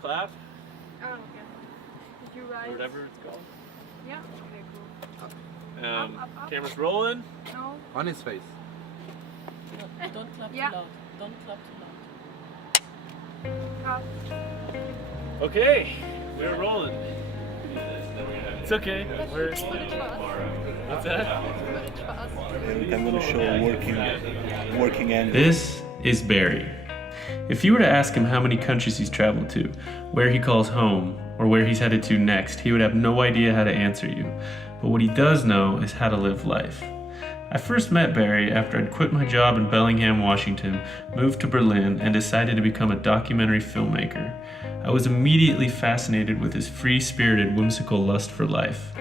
Clap. Oh, okay. Did you write? Whatever it's called. Yeah. Okay, cool. Up. Camera's rolling. No. On his face. Don't clap Yeah. too loud. Don't clap too loud. Up. Okay, we're rolling. It's okay. We're. What's that? I'm going to show a working angle. This is Barry. If you were to ask him how many countries he's traveled to, where he calls home, or where he's headed to next, he would have no idea how to answer you. But what he does know is how to live life. I first met Barry after I'd quit my job in Bellingham, Washington, moved to Berlin, and decided to become a documentary filmmaker. I was immediately fascinated with his free-spirited, whimsical lust for life.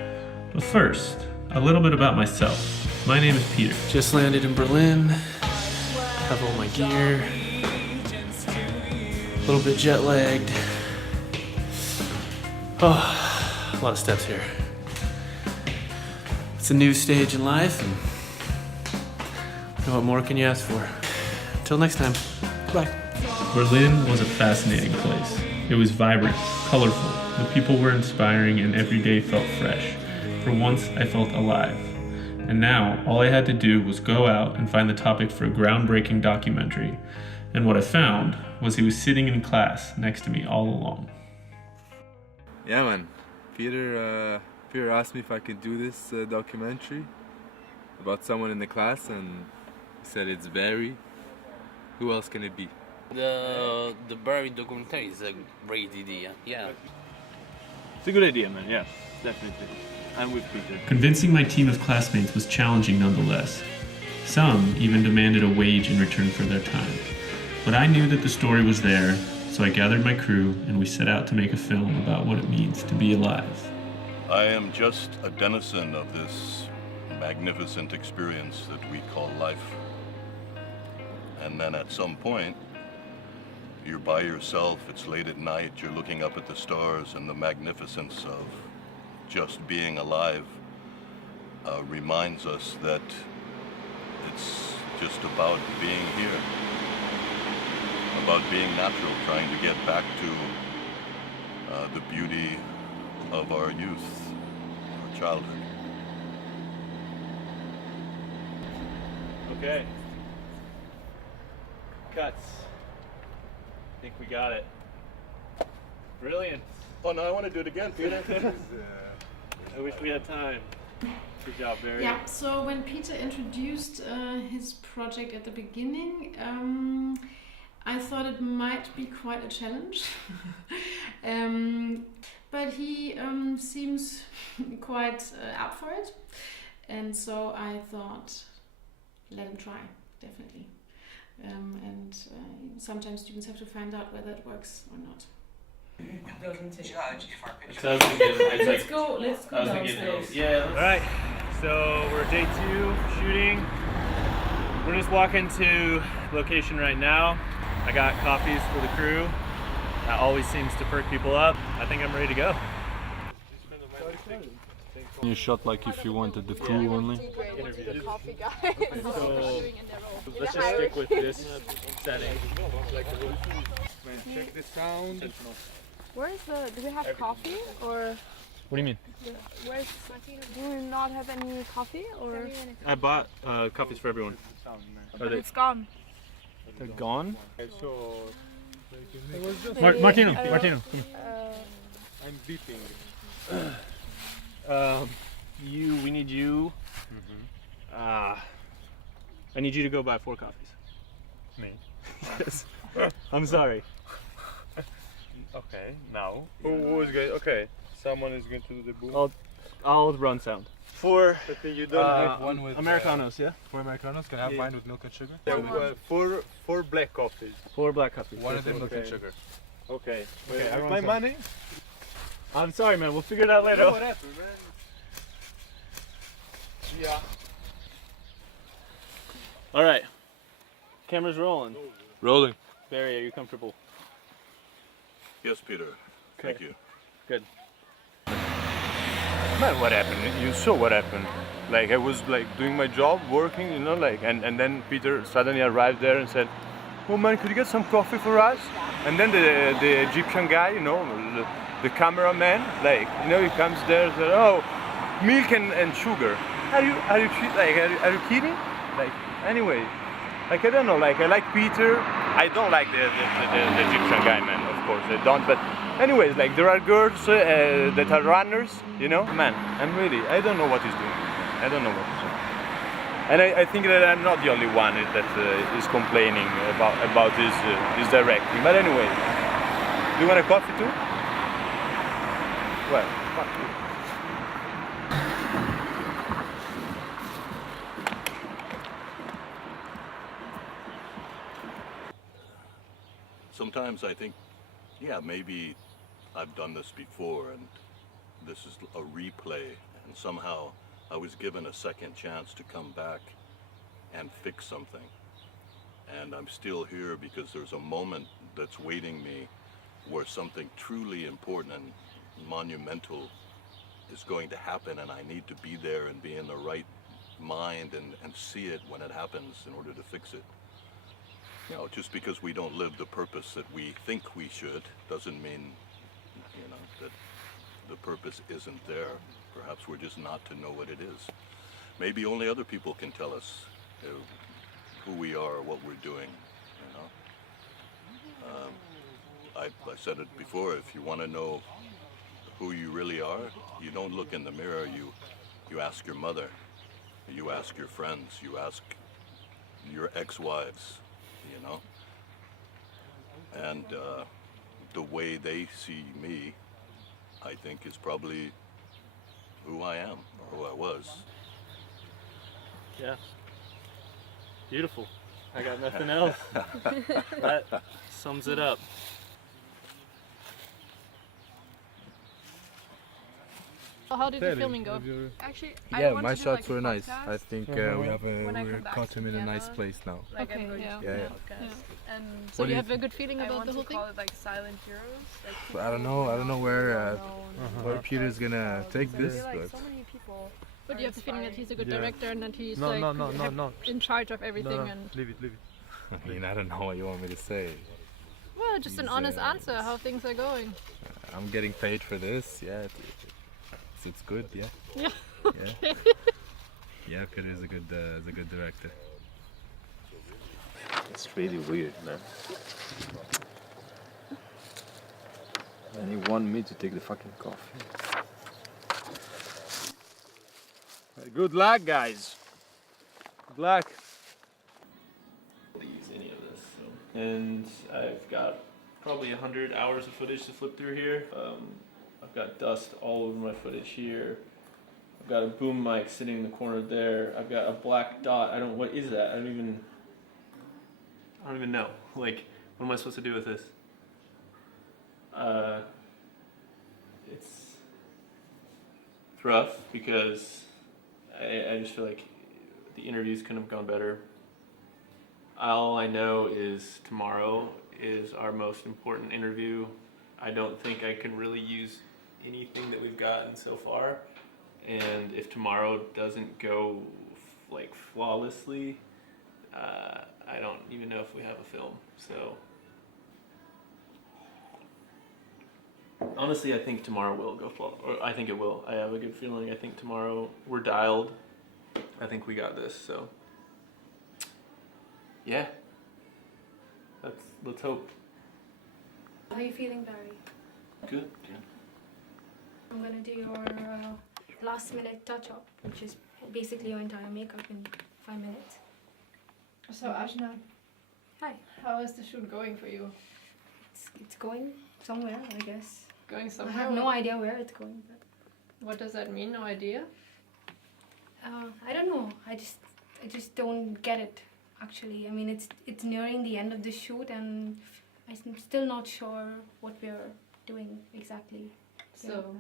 But first, a little bit about myself. My name is Peter. Just landed in Berlin, have all my gear, a little bit jet lagged. Oh, a lot of steps here. It's a new stage in life, and what more can you ask for? Until next time, bye. Berlin was a fascinating place. It was vibrant, colorful, the people were inspiring, and every day felt fresh. For once, I felt alive. And now, all I had to do was go out and find the topic for a groundbreaking documentary. And what I found was he was sitting in class next to me all along. Yeah, man. Peter asked me if I could do this documentary about someone in the class, and he said it's Barry. Who else can it be? The Barry documentary is a great idea. Yeah. It's a good idea, man. Yeah, definitely. I'm with Peter. Convincing my team of classmates was challenging nonetheless. Some even demanded a wage in return for their time. But I knew that the story was there, so I gathered my crew and we set out to make a film about what it means to be alive. I am just a denizen of this magnificent experience that we call life. And then at some point, you're by yourself, it's late at night, you're looking up at the stars, and the magnificence of just being alive reminds us that it's just about being here, about being natural, trying to get back to the beauty of our youth, our childhood. Okay. Cuts. I think we got it. Brilliant. Oh no, I want to do it again, Peter. I wish we had time. Good job, Barry. Yeah, so when Peter introduced his project at the beginning, I thought it might be quite a challenge. But he seems quite up for it. And so I thought, let him try, definitely. And sometimes students have to find out whether it works or not. Let's go downstairs. Yeah. All right. So we're day 2 shooting. We're just walking to location right now. I got coffees for the crew. That always seems to perk people up. I think I'm ready to go. You shot like if you wanted the crew only. So let's just stick with this setting. Check the sound. Where's the? Do we have coffee or? What do you mean? Where's? Do we not have any coffee or? I bought coffees for everyone. Are they? It's gone. They're gone? Martino. I'm beeping. We need you. I need you to go buy 4 coffees. Me. Yes. I'm sorry. Okay, now. Who is going? Okay, someone is going to do the boom. I'll run sound. 4 You don't have one with Americanos, yeah? 4 Americanos. Can I have mine with milk and sugar? Yeah, four black coffees. 4 black coffees. One of them milk and sugar. Okay. Okay, my money? I'm sorry, man. We'll figure it out later. What happened, man? Yeah. All right. Camera's rolling. Rolling. Barry, are you comfortable? Yes, Peter. Thank you. Good. Man, what happened? You saw what happened. Like I was like doing my job, working, you know, like, and then Peter suddenly arrived there and said, "Oh man, could you get some coffee for us?" And then the Egyptian guy, you know, the cameraman, like, you know, he comes there and says, oh, milk and sugar. Are you kidding? Like, anyway, like, I don't know, like, I like Peter. I don't like the Egyptian guy, man, of course, I don't, but anyways, like, there are girls that are runners, you know? Man, I don't know what he's doing. I don't know what he's doing. And I think that I'm not the only one that is complaining about his directing. But anyway, do you want a coffee too? Well, fuck you. Sometimes I think, yeah, maybe I've done this before and this is a replay, and somehow I was given a second chance to come back and fix something. And I'm still here because there's a moment that's waiting me where something truly important and monumental is going to happen, and I need to be there and be in the right mind and see it when it happens in order to fix it. You know, just because we don't live the purpose that we think we should doesn't mean, you know, that the purpose isn't there. Perhaps we're just not to know what it is. Maybe only other people can tell us who we are or what we're doing, you know. I said it before, if you want to know who you really are, you don't look in the mirror, you ask your mother, you ask your friends, you ask your ex-wives, you know. And the way they see me, I think, is probably who I am, or who I was. Yeah. Beautiful. I got nothing else. That sums it up. How did the filming go? Actually, I Yeah, want my to do, shots like, a were nice. podcast. I think we caught him in a nice place now. Like okay, yeah. And What so do you you have a good feeling about the whole thing? call it like silent heroes. Like But I don't know where Peter's gonna take this, but so many people. But you have the feeling that he's a good Yeah. director and that he's No, like no. in charge of everything No, and leave it. I mean, I don't know what you want me to say. well, just an He's, honest answer how things are going. I'm getting paid for this, yeah. It's good, yeah. Yeah. Yeah. Yeah, Peter is a good director. It's really weird, man. And he wanted me to take the fucking coffee. Good luck, guys. Good luck. Use any of this. So. And I've got probably 100 hours of footage to flip through here. I've got dust all over my footage here. I've got a boom mic sitting in the corner there. I've got a black dot. What is that? I don't even know. Like, what am I supposed to do with this? It's rough because I just feel like the interviews couldn't have gone better. All I know is tomorrow is our most important interview. I don't think I can really use anything that we've gotten so far. And if tomorrow doesn't go like flawlessly, I don't even know if we have a film. So honestly, I think tomorrow will go flawless. Or I think it will. I have a good feeling. I think tomorrow we're dialed. I think we got this. So yeah, let's hope. How are you feeling, Barry? Good. Yeah. I'm gonna do your last minute touch up, which is basically your entire makeup in 5 minutes. So Ashna, Hi. how is the shoot going for you? It's going somewhere, I guess. Going I somewhere? have no idea where it's going, but What does that mean? No idea. I don't know. I just don't get it. Actually, I mean, it's nearing the end of the shoot, and I'm still not sure what we're doing exactly. So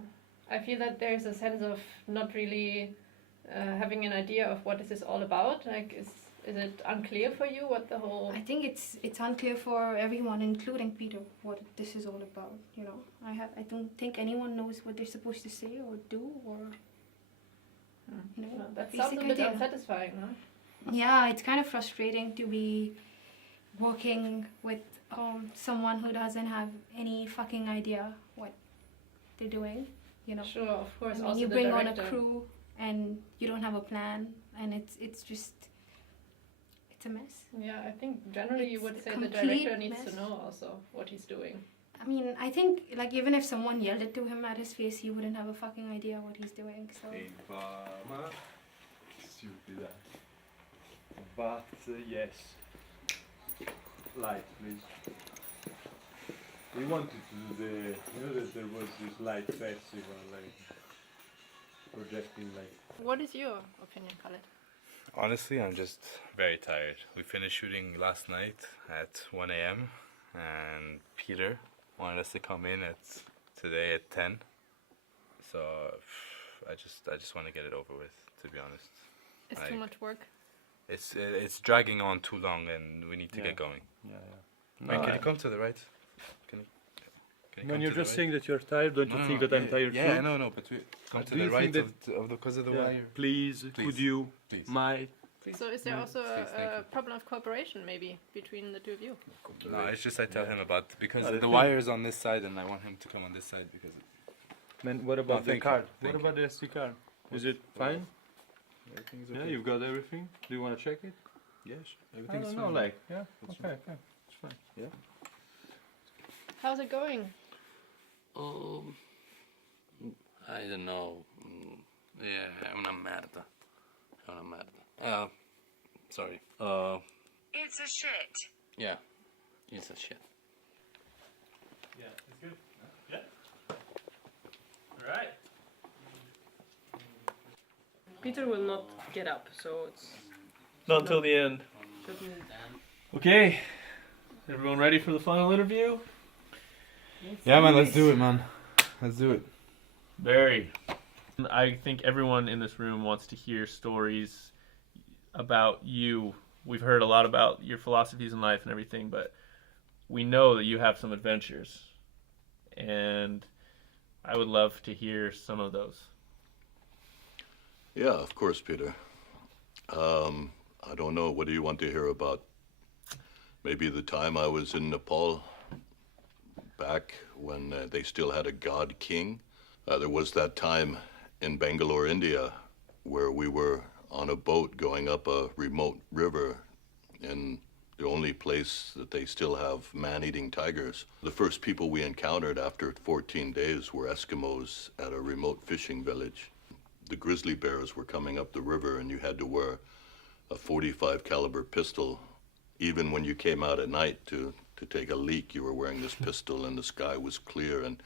I feel that there's a sense of not really having an idea of what this is all about. Like, is it unclear for you what the whole? I think it's unclear for everyone, including Peter, what this is all about. You know, I don't think anyone knows what they're supposed to say or do, or you know. Well, that sounds a bit unsatisfying, huh? Yeah, it's kind of frustrating to be working with someone who doesn't have any fucking idea what they're doing, you know. Sure, of course. I mean, Also you the bring on a director. crew and you don't have a plan, and it's just it's a mess. Yeah, I think generally you It's would a say the complete director needs mess. to know also what he's doing. I mean, I think like even if someone yelled it to him at his face, he wouldn't have a fucking idea what he's doing. So Stupid. But yes. Light, please. We wanted to do the. You know that there was this light festival, like projecting like. What is your opinion, Khaled? Honestly, I'm just very tired. We finished shooting last night at 1 a.m. and Peter wanted us to come in today at 10. So I just want to get it over with, to be honest. It's too much work. It's dragging on too long, and we need to get going. Yeah. Wait, can you come to the right? Can you When come you're to the just right? saying that you're tired, don't you think that I'm tired Yeah, too? no, but we come to Do the you right think because of the Yeah, wire. please, could you, Please. So is there also Please, thank a you. problem of cooperation maybe between the two of you? No, it's just I tell him about because the the thing- wire is on this side, and I want him to come on this side because. Man, what about the thank you, card? thank What about the SD card? Is it fine? Everything's Yeah, okay. you've got everything? Do you want to check it? Yes, I everything's don't fine. know, like, yeah, That's okay, it's fine. Yeah. How's it going? I don't know. Yeah, è una merda. È una merda. Sorry. It's a shit. Yeah, it's a shit. Yeah, it's good. Yeah. All right. Peter will not get up, so it's Not until the end. definitely. Okay. Everyone ready for the final interview? Yeah, man, let's do it, man. Let's do it. Very. I think everyone in this room wants to hear stories about you. We've heard a lot about your philosophies in life and everything, but we know that you have some adventures. And I would love to hear some of those. Yeah, of course, Peter. I don't know. What do you want to hear about? Maybe the time I was in Nepal, back when they still had a god king. There was that time in Bangalore, India, where we were on a boat going up a remote river in the only place that they still have man-eating tigers. The first people we encountered after 14 days were Eskimos at a remote fishing village. The grizzly bears were coming up the river, and you had to wear a .45 caliber pistol. Even when you came out at night to take a leak, you were wearing this pistol, and the sky was clear, and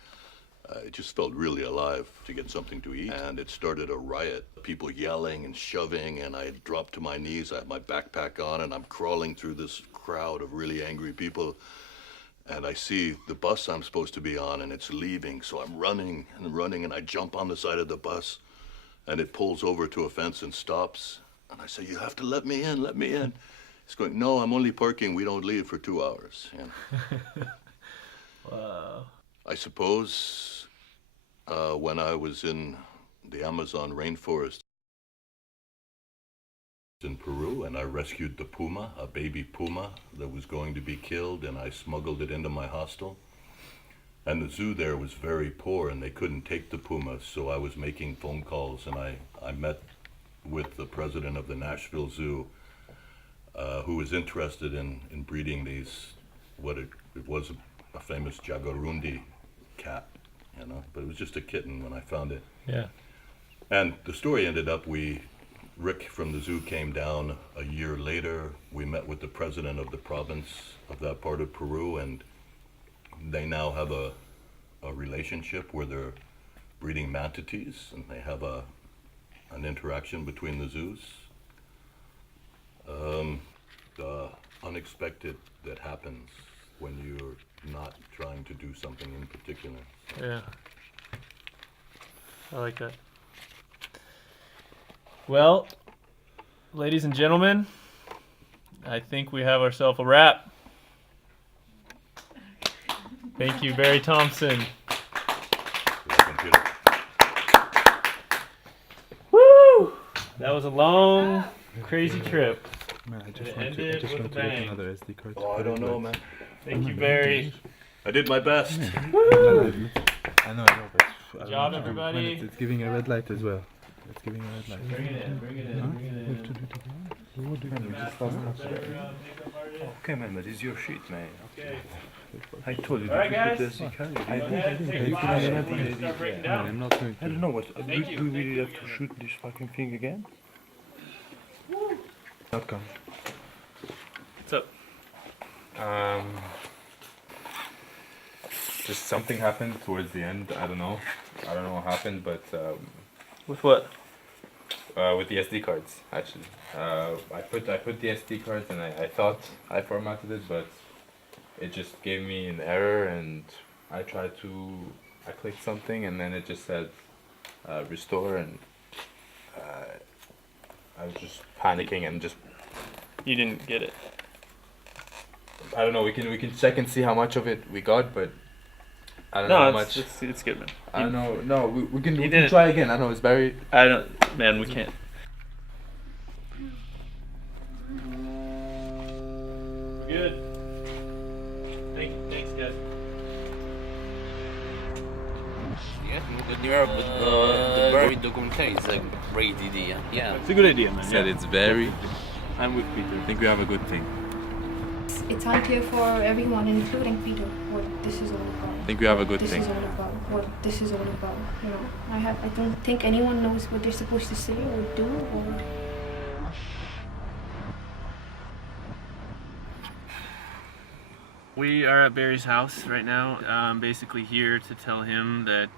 it just felt really alive to get something to eat. And it started a riot, people yelling and shoving, and I dropped to my knees. I had my backpack on, and I'm crawling through this crowd of really angry people. And I see the bus I'm supposed to be on, and it's leaving, so I'm running, and I jump on the side of the bus, and it pulls over to a fence and stops. And I say, "You have to let me in, let me in." He's going, "No, I'm only parking. We don't leave for 2 hours." You know? Wow. I suppose when I was in the Amazon rainforest in Peru, and I rescued the puma, a baby puma that was going to be killed, and I smuggled it into my hostel. And the zoo there was very poor, and they couldn't take the puma, so I was making phone calls, and I met with the president of the Nashville Zoo, who was interested in breeding these, it was a famous Jaguarundi cat, you know, but it was just a kitten when I found it. Yeah. And the story ended up, Rick from the zoo came down a year later. We met with the president of the province of that part of Peru, and they now have a relationship where they're breeding manatees, and they have an interaction between the zoos. The unexpected that happens when you're not trying to do something in particular. Yeah. I like that. Well, ladies and gentlemen, I think we have ourselves a wrap. Thank you, Barry Thompson. Welcome, Peter. Woo! That was a long, crazy trip. Man, I just want to get another SD card. Oh, I don't know, man. Thank you, Barry. I did my best. I know, but Good job, everybody. it's giving a red light as well. It's giving a red light. Bring it in, bring it in, Huh? bring it in. Okay, man, but it's your shit, man. Okay. I told you. Alright, guys. This, you can't. Go ahead, take a pause. Start breaking down. I'm not going I don't know what. Thank you. Do we really have to shoot this fucking thing again? Not come. What's up? Just something happened towards the end. I don't know what happened, but With what? with the SD cards actually. I put the SD cards and I thought I formatted it, but it just gave me an error, and I clicked something and then it just said restore, and I was just panicking and just. You didn't get it. I don't know. We can check and see how much of it we got, but I don't know how much. It's good, man. I don't know. No, we can didn't. try again. I know it's very. I don't, man. We can't. We're good. Thanks, guys. Yeah, the Barry documentary is a great idea. Yeah. It's a good idea, man. Said it's very. I'm with Peter. I think we have a good thing. It's unclear for everyone, including Peter, what this is all about. I think we have a good This thing. is all about. What this is all about. You know, I don't think anyone knows what they're supposed to say or do or. We are at Barry's house right now. I'm basically here to tell him that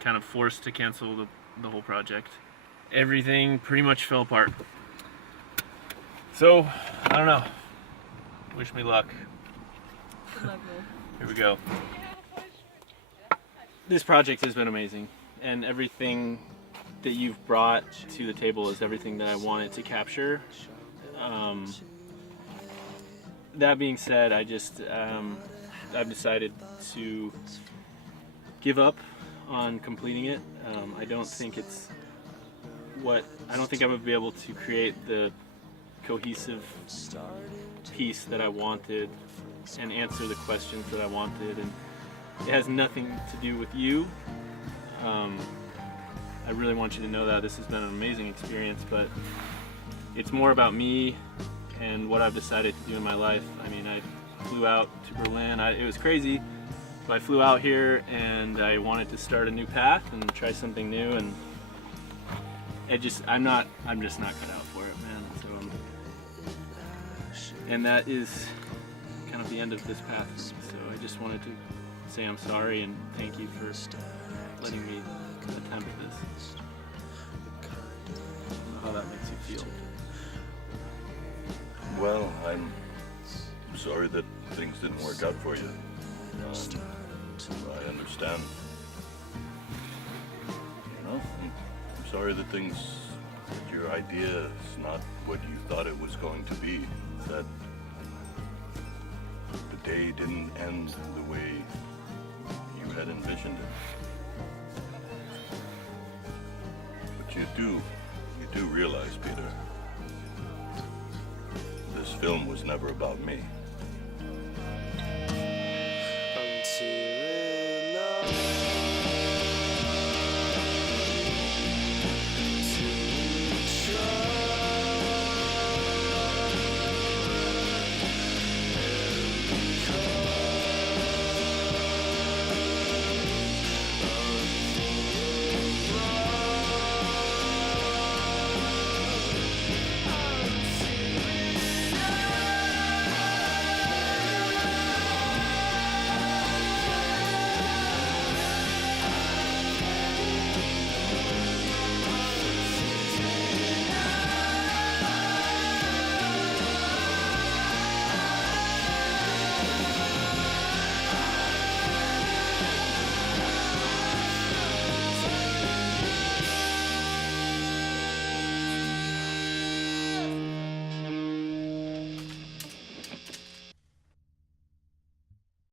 kind of forced to cancel the whole project. Everything pretty much fell apart. So, I don't know. Wish me luck. Good luck, man. Here we go. This project has been amazing, and everything that you've brought to the table is everything that I wanted to capture. That being said, I've decided to give up on completing it. I don't think I would be able to create the cohesive piece that I wanted and answer the questions that I wanted, and it has nothing to do with you. I really want you to know that this has been an amazing experience, but it's more about me and what I've decided to do in my life. I mean, I flew out to Berlin. It was crazy, but I flew out here and I wanted to start a new path and try something new, and I'm just not cut out for it, man. So, and that is kind of the end of this path for me. So I just wanted to say I'm sorry and thank you for letting me attempt this. I don't know how that makes you feel. Well, I'm sorry that things didn't work out for you. I understand. You know, I'm sorry that your idea is not what you thought it was going to be. That the day didn't end the way you had envisioned it. But you do realize, Peter, this film was never about me.